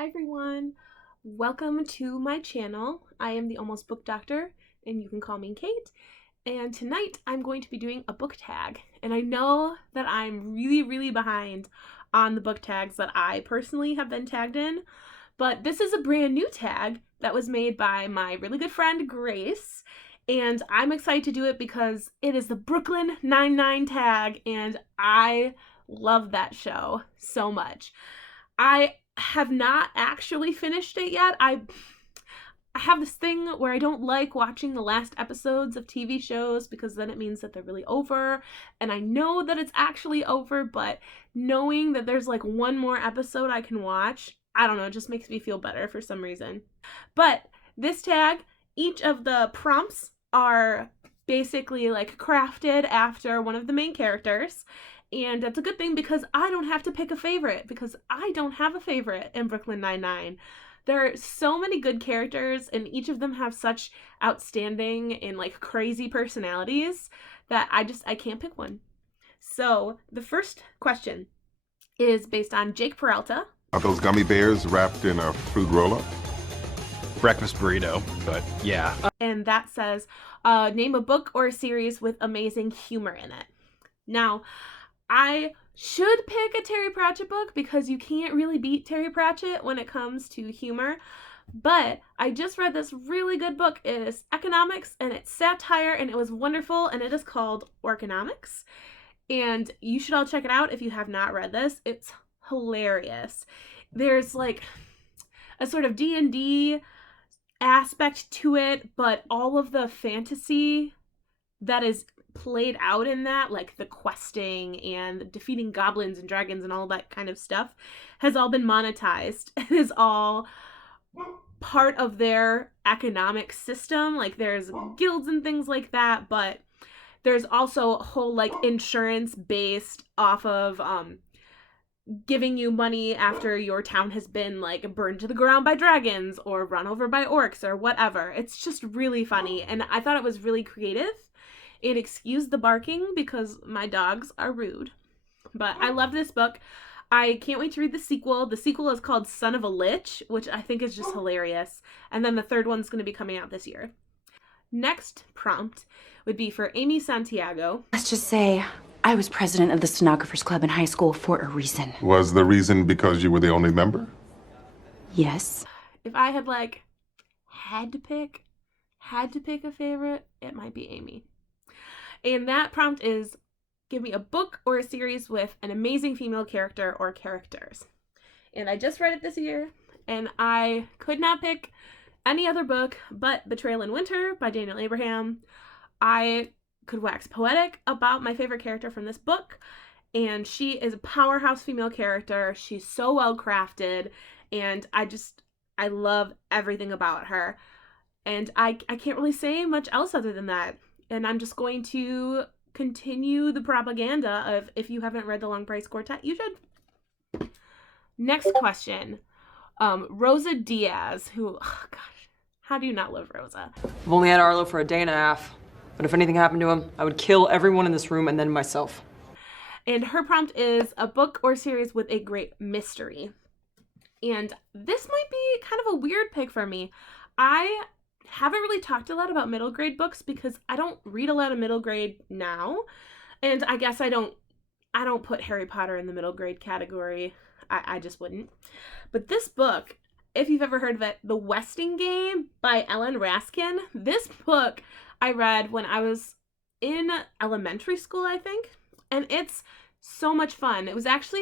Hi everyone, welcome to my channel. I am the Almost Book Doctor, and you can call me Kate. And tonight I'm going to be doing a book tag. And I know that I'm really behind on the book tags that I personally have been tagged in, but this is a brand new tag that was made by my really good friend Grace, and I'm excited to do it because it is the Brooklyn Nine-Nine tag, and I love that show so much. I have not actually finished it yet. I have this thing where I don't like watching the last episodes of TV shows because then it means that they're really over, and I know that it's actually over, but knowing that there's like one more episode I can watch, I don't know, it just makes me feel better for some reason. But this tag, each of the prompts are basically like crafted after one of the main characters. And that's a good thing because I don't have to pick a favorite, because I don't have a favorite in Brooklyn Nine-Nine. There are so many good characters, and each of them have such outstanding and like crazy personalities that I can't pick one. So the first question is based on Jake Peralta. Are those gummy bears wrapped in a fruit roll-up? Breakfast burrito, but yeah. And that says, name a book or a series with amazing humor in it. Now, I should pick a Terry Pratchett book because you can't really beat Terry Pratchett when it comes to humor. But I just read this really good book. It is economics and it's satire and it was wonderful, and it is called Orconomics. And you should all check it out if you have not read this. It's hilarious. There's like a sort of D&D aspect to it, but all of the fantasy that is played out in that, like the questing and defeating goblins and dragons and all that kind of stuff, has all been monetized. It is all part of their economic system. Like there's guilds and things like that, but there's also a whole like insurance based off of giving you money after your town has been like burned to the ground by dragons or run over by orcs or whatever. It's just really funny, and I thought it was really creative. It excused the barking because my dogs are rude. But I love this book. I can't wait to read the sequel. The sequel is called Son of a Lich, which I think is just hilarious. And then the third one's going to be coming out this year. Next prompt would be for Amy Santiago. Let's just say I was president of the Stenographers Club in high school for a reason. Was the reason because you were the only member? Yes. If I had like had to pick a favorite, it might be Amy. And that prompt is, give me a book or a series with an amazing female character or characters. And I just read it this year, and I could not pick any other book but Betrayal in Winter by Daniel Abraham. I could wax poetic about my favorite character from this book, and she is a powerhouse female character. She's so well crafted, and I love everything about her. And I can't really say much else other than that. And I'm just going to continue the propaganda of, if you haven't read The Long Price Quartet, you should. Next question. Rosa Diaz, who, oh gosh, how do you not love Rosa? I've only had Arlo for a day and a half, but if anything happened to him, I would kill everyone in this room and then myself. And her prompt is a book or series with a great mystery. And this might be kind of a weird pick for me. I haven't really talked a lot about middle grade books because I don't read a lot of middle grade now, and I guess I don't put Harry Potter in the middle grade category. I just wouldn't. But this book, if you've ever heard of it, The Westing Game by Ellen Raskin, this book I read when I was in elementary school, I think, and it's so much fun. It was actually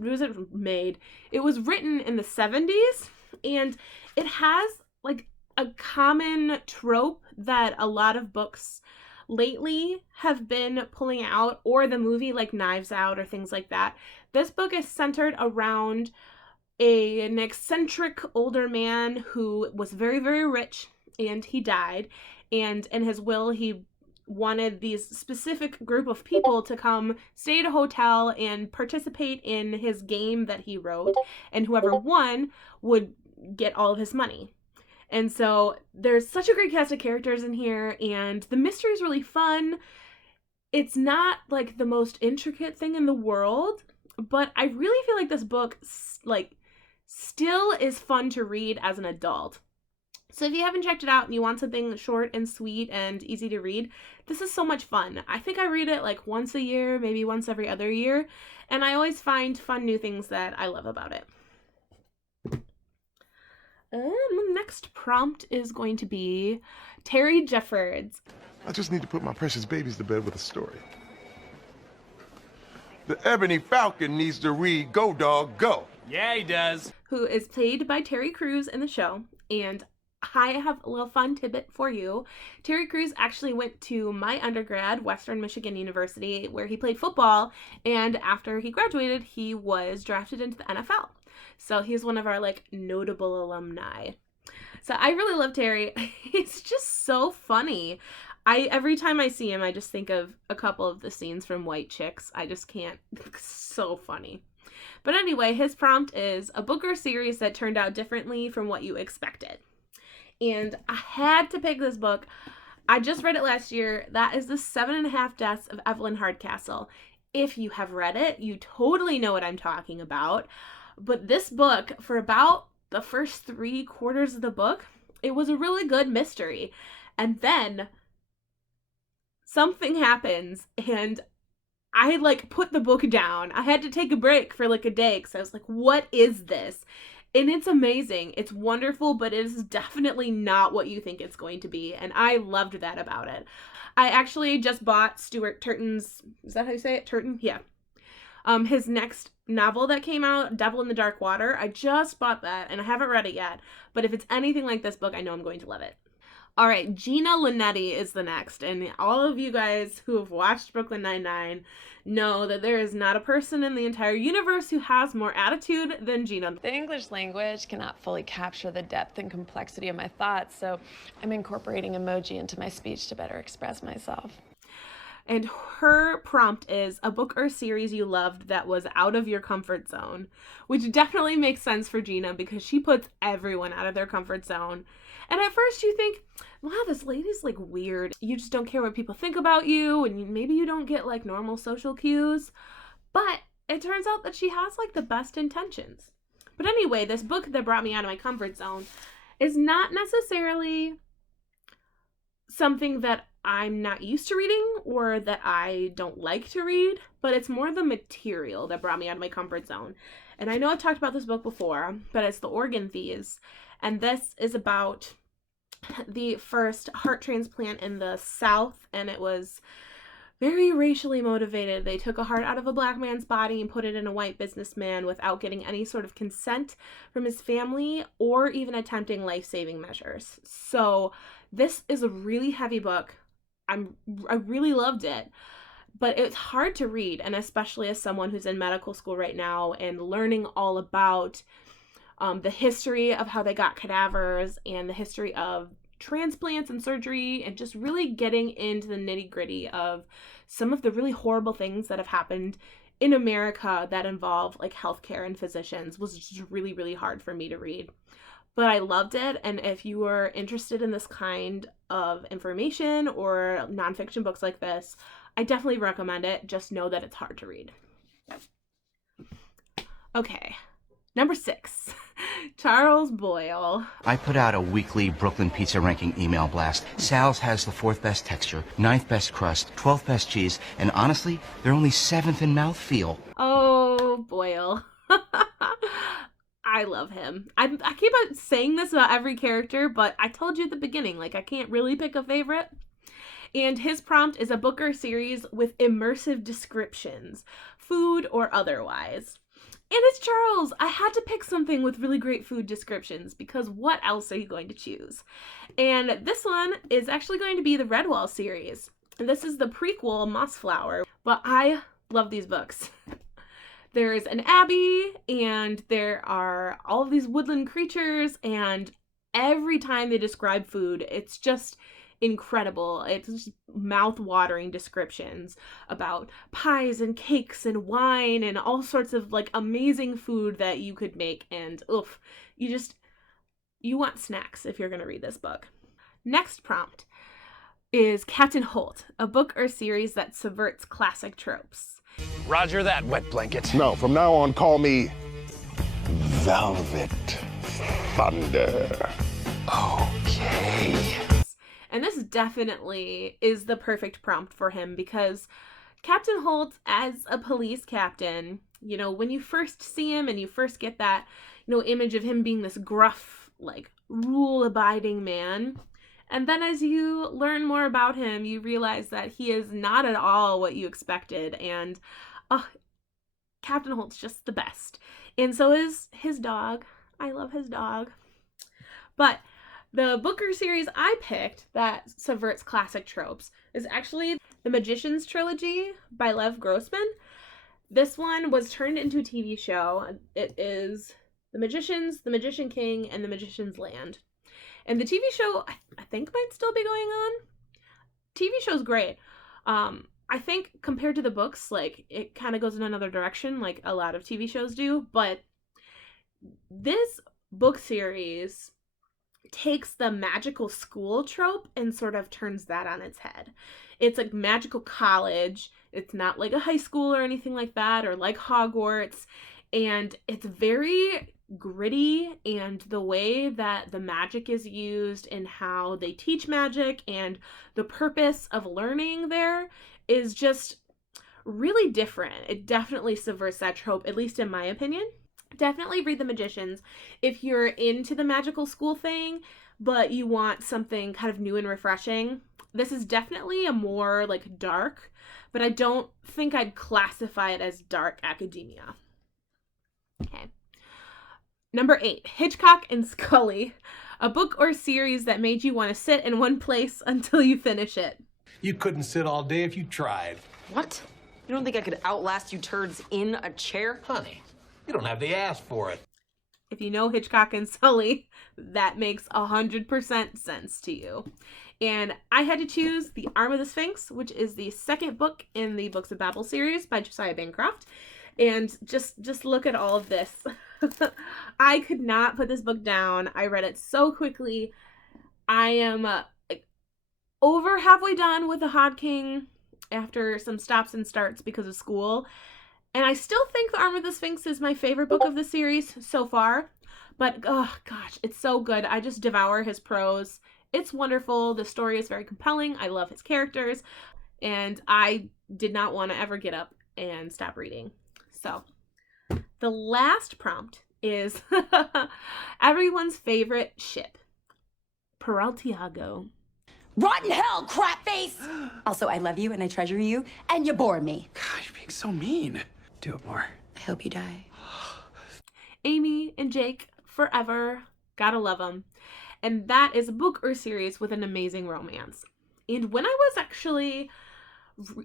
it was written in the 70s, and it has like a common trope that a lot of books lately have been pulling out, or the movie like Knives Out or things like that. This book is centered around an eccentric older man who was very rich, and he died, and in his will he wanted these specific group of people to come stay at a hotel and participate in his game that he wrote, and whoever won would get all of his money. And so there's such a great cast of characters in here, and the mystery is really fun. It's not like the most intricate thing in the world, but I really feel like this book like still is fun to read as an adult. So if you haven't checked it out and you want something short and sweet and easy to read, this is so much fun. I think I read it like once a year, maybe once every other year, and I always find fun new things that I love about it. The next prompt is going to be Terry Jeffords. I just need to put my precious babies to bed with a story. The Ebony Falcon needs to read Go Dog Go. Yeah, he does. Who is played by Terry Crews in the show, and I have a little fun tidbit for you. Terry Crews actually went to my undergrad, Western Michigan University, where he played football, and after he graduated, he was drafted into the NFL. So he's one of our like notable alumni. So I really love Terry. He's just so funny. Every time I see him, I just think of a couple of the scenes from White Chicks. I just can't. So funny. But anyway, his prompt is a book or series that turned out differently from what you expected. And I had to pick this book. I just read it last year. That is The 7.5 Deaths of Evelyn Hardcastle. If you have read it, you totally know what I'm talking about. But this book, for about the first 3/4 of the book, it was a really good mystery. And then something happens and I like put the book down. I had to take a break for like a day because I was like, what is this? And it's amazing. It's wonderful, but it is definitely not what you think it's going to be. And I loved that about it. I actually just bought Stuart Turton's, is that how you say it? Turton? Yeah. His next novel that came out, Devil in the Dark Water. I just bought that and I haven't read it yet. But if it's anything like this book, I know I'm going to love it. All right, Gina Linetti is the next. And all of you guys who have watched Brooklyn Nine-Nine know that there is not a person in the entire universe who has more attitude than Gina. The English language cannot fully capture the depth and complexity of my thoughts, so I'm incorporating emoji into my speech to better express myself. And her prompt is a book or series you loved that was out of your comfort zone, which definitely makes sense for Gina because she puts everyone out of their comfort zone. And at first you think, wow, this lady's like weird. You just don't care what people think about you, and maybe you don't get like normal social cues. But it turns out that she has like the best intentions. But anyway, this book that brought me out of my comfort zone is not necessarily something that I'm not used to reading or that I don't like to read, but it's more the material that brought me out of my comfort zone. And I know I've talked about this book before, but it's The Organ Thieves. And this is about the first heart transplant in the South, and it was very racially motivated. They took a heart out of a black man's body and put it in a white businessman without getting any sort of consent from his family or even attempting life-saving measures. So this is a really heavy book. I really loved it, but it's hard to read, and especially as someone who's in medical school right now and learning all about the history of how they got cadavers and the history of transplants and surgery and just really getting into the nitty-gritty of some of the really horrible things that have happened in America that involve like healthcare and physicians was just really, really hard for me to read. But I loved it, and if you are interested in this kind of information or nonfiction books like this, I definitely recommend it. Just know that it's hard to read. Okay, number 6, Charles Boyle. I put out a weekly Brooklyn pizza ranking email blast. Sal's has the 4th best texture, 9th best crust, 12th best cheese, and honestly, they're only 7th in mouthfeel. Oh, Boyle. I love him. I keep on saying this about every character, but I told you at the beginning, like, I can't really pick a favorite. And his prompt is a book or series with immersive descriptions, food or otherwise. And it's Charles. I had to pick something with really great food descriptions because what else are you going to choose? And this one is actually going to be the Redwall series. And this is the prequel, Mossflower. But I love these books. There's an abbey, and there are all of these woodland creatures, and every time they describe food, it's just incredible. It's just mouth-watering descriptions about pies and cakes and wine and all sorts of like amazing food that you could make, and oof, you want snacks if you're going to read this book. Next prompt is Captain Holt, a book or series that subverts classic tropes. Roger that, wet blanket. No, from now on, call me velvet thunder. Okay. And this definitely is the perfect prompt for him because Captain Holt, as a police captain, you know, when you first see him and you first get that, you know, image of him being this gruff, like, rule-abiding man, and then as you learn more about him, you realize that he is not at all what you expected, and Captain Holt's just the best. And so is his dog. I love his dog. But the Booker series I picked that subverts classic tropes is actually the Magician's Trilogy by Lev Grossman. This one was turned into a TV show. It is The Magicians, The Magician King, and The Magician's Land. And the TV show, I think, might still be going on. TV show's great. I think compared to the books, like, it kind of goes in another direction, like a lot of TV shows do. But this book series takes the magical school trope and sort of turns that on its head. It's like magical college. It's not like a high school or anything like that, or like Hogwarts. And it's very gritty, and the way that the magic is used and how they teach magic and the purpose of learning there is just really different. It definitely subverts that trope, at least in my opinion. Definitely read The Magicians if you're into the magical school thing, but you want something kind of new and refreshing. This is definitely a more like dark, but I don't think I'd classify it as dark academia. Okay. Number 8, Hitchcock and Scully, a book or series that made you want to sit in one place until you finish it. You couldn't sit all day if you tried. What? You don't think I could outlast you turds in a chair? Honey, you don't have the ass for it. If you know Hitchcock and Scully, that makes 100% sense to you. And I had to choose The Arm of the Sphinx, which is the second book in the Books of Babel series by Josiah Bancroft. And just look at all of this. I could not put this book down. I read it so quickly. I am over halfway done with The Hod King after some stops and starts because of school. And I still think The Arm of the Sphinx is my favorite book of the series so far. But, oh gosh, it's so good. I just devour his prose. It's wonderful. The story is very compelling. I love his characters. And I did not want to ever get up and stop reading. So, the last prompt is everyone's favorite ship, Peraltiago. Rotten hell, crap face! Also, I love you and I treasure you, and you bore me. God, you're being so mean. Do it more. I hope you die. Amy and Jake, forever. Gotta love them. And that is a book or series with an amazing romance. And when I was actually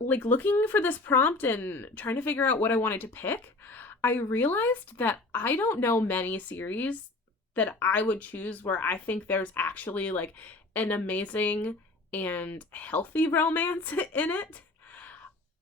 like looking for this prompt and trying to figure out what I wanted to pick, I realized that I don't know many series that I would choose where I think there's actually like an amazing and healthy romance in it.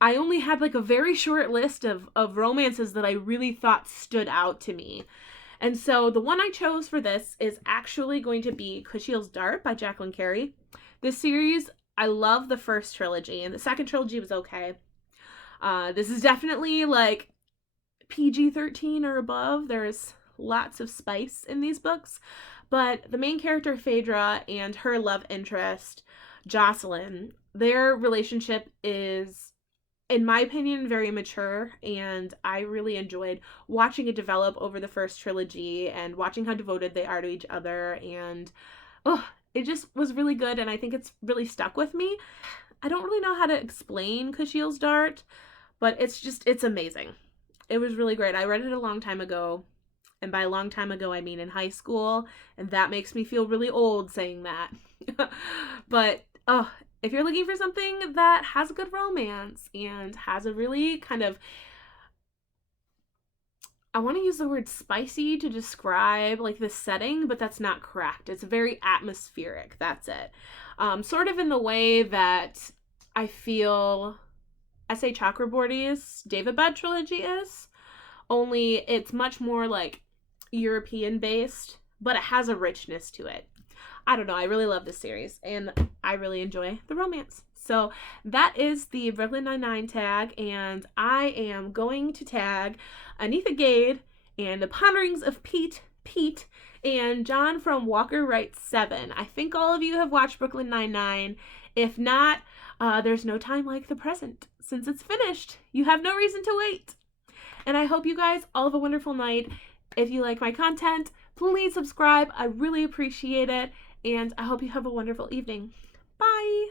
I only had like a very short list of romances that I really thought stood out to me. And so the one I chose for this is actually going to be Kushiel's Dart by Jacqueline Carey. This series, I love the first trilogy, and the second trilogy was okay. This is definitely like PG-13 or above. There's lots of spice in these books. But the main character, Phaedra, and her love interest, Jocelyn, their relationship is, in my opinion, very mature, and I really enjoyed watching it develop over the first trilogy and watching how devoted they are to each other, and it just was really good, and I think it's really stuck with me. I don't really know how to explain Kushiel's Dart, but it's amazing. It was really great. I read it a long time ago, and by a long time ago, I mean in high school, and that makes me feel really old saying that. But, if you're looking for something that has a good romance and has a really kind of, I want to use the word spicy to describe like the setting, but that's not correct. It's very atmospheric. That's it. Sort of in the way that I feel S.A. Chakraborty's David trilogy is, only it's much more like European based, but it has a richness to it. I don't know. I really love this series, and I really enjoy the romance. So that is the Brooklyn Nine-Nine tag, and I am going to tag Anitha Gade and The Ponderings of Pete, and John from Walker writes 7. I think all of you have watched Brooklyn Nine-Nine. If not, there's no time like the present. Since it's finished, you have no reason to wait. And I hope you guys all have a wonderful night. If you like my content, please subscribe. I really appreciate it. And I hope you have a wonderful evening. Bye!